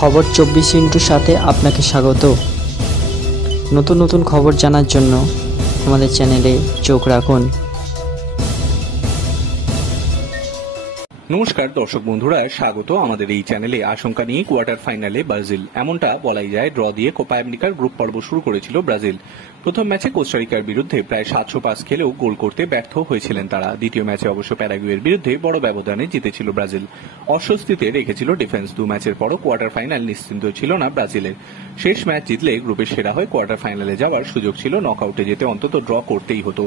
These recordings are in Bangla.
খবর 24x সাথে আপনাকে স্বাগত। নতুন নতুন খবর জানার জন্য আমাদের চ্যানেলে চোখ রাখুন। নমস্কার দর্শক বন্ধুরা, স্বাগত আমাদের এই চ্যানেলে। আশঙ্কা নিয়ে কোয়ার্টার ফাইনালে ব্রাজিল, এমনটা বলাই যায়। ড্র দিয়ে কোপা আমেরিকার গ্রুপ পর্ব শুরু করেছিল ব্রাজিল। প্রথম ম্যাচে কোস্টারিকার বিরুদ্ধে প্রায় 700 পাস খেলেও গোল করতে ব্যর্থ হয়েছিলেন তারা। দ্বিতীয় ম্যাচে অবশ্য প্যারাগুয়ের বিরুদ্ধে বড় ব্যবধানে জিতেছিল ব্রাজিল। অস্বস্তিতে রেখেছিল ডিফেন্স। 2 ম্যাচের পরও কোয়ার্টার ফাইনাল নিশ্চিন্ত ছিল না ব্রাজিলের। শেষ ম্যাচ জিতলে গ্রুপের সেরা হয়ে কোয়ার্টার ফাইনালে যাওয়ার সুযোগ ছিল। নকআউটে যেতে অন্তত ড্র করতেই হতো।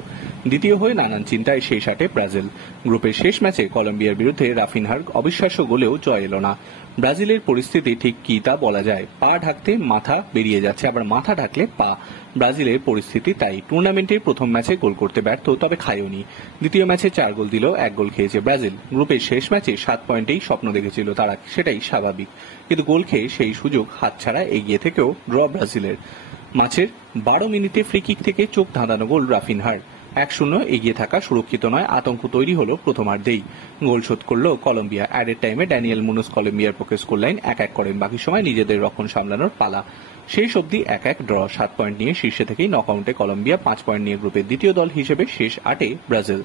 দ্বিতীয় হয়ে নানান চিন্তায় শেষ আটে ব্রাজিল। গ্রুপের শেষ ম্যাচে কলম্বিয়ার বিরুদ্ধে রাফিনহার অবিশ্বাস্য গোলেও জয় এলো না। ব্রাজিলের পরিস্থিতি ঠিক কি তা বলা যায়। পা ঢাকতে মাথা বেরিয়ে যাচ্ছে, আবার মাথা ঢাকলে পা। ব্রাজিলের পরিস্থিতি তাই। টুর্নামেন্টের প্রথম ম্যাচে গোল করতে ব্যর্থ, তবে খায়ওনি। দ্বিতীয় ম্যাচে 4 গোল দিলেও 1 গোল খেয়েছে ব্রাজিল। গ্রুপের শেষ ম্যাচে 7 পয়েন্টেই স্বপ্ন দেখেছিল তারা, সেটাই স্বাভাবিক। কিন্তু গোল খেয়ে সেই সুযোগ হাতছাড়া, এগিয়ে থেকেও ড্র ব্রাজিলের। ম্যাচের 12 মিনিটে ফ্রি কিক থেকে চোখ ধাঁধানো গোল রাফিনহার। 1-0 এগিয়ে থাকা সুরক্ষিত নয়, আতঙ্ক তৈরি হলো প্রথমার্ধেই। গোল শোধ করল কলম্বিয়া। অ্যাডেড টাইমে ড্যানিয়েল মুনোজ কলম্বিয়ার পক্ষে স্কোর লাইন 1-1 করেন। বাকি সময় নিজেদের রক্ষণ সামলানোর পালা। শেষ অবধি 1-1 ড্র। 7 পয়েন্ট নিয়ে শীর্ষে থেকেই নকআউটে কলম্বিয়া, 5 পয়েন্ট নিয়ে গ্রুপের দ্বিতীয় দল হিসেবে শেষ আটে ব্রাজিল।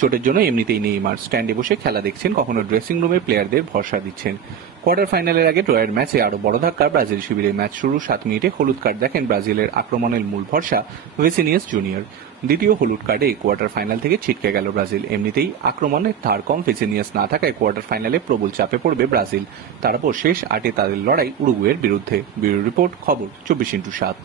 চোটের জন্য এমনিতেই নেইমার স্ট্যান্ডে বসে খেলা দেখছেন, কখনো ড্রেসিং রুমে প্লেয়ারদের ভরসা দিচ্ছেন। কোয়ার্টার ফাইনালের আগে ড্রয়ের ম্যাচে আরো বড় ধাক্কা ব্রাজিল শিবিরে। ম্যাচ শুরু 7 মিনিটে হলুদ কার্ড দেখেন ব্রাজিলের আক্রমণের মূল ভরসা ভিনিসিয়াস জুনিয়র। দ্বিতীয় হলুদ কার্ডে কোয়ার্টার ফাইনাল থেকে ছিটকে গেল ব্রাজিল। এমনিতেই আক্রমণের ধার কম ভিনিসিয়াস না থাকায় কোয়ার্টার ফাইনালে প্রবল চাপে পড়বে ব্রাজিল। তারপর শেষ আটে তাদের লড়াই উরুগুয়ের বিরুদ্ধে। ব্যুরো রিপোর্ট, খবর 24x7।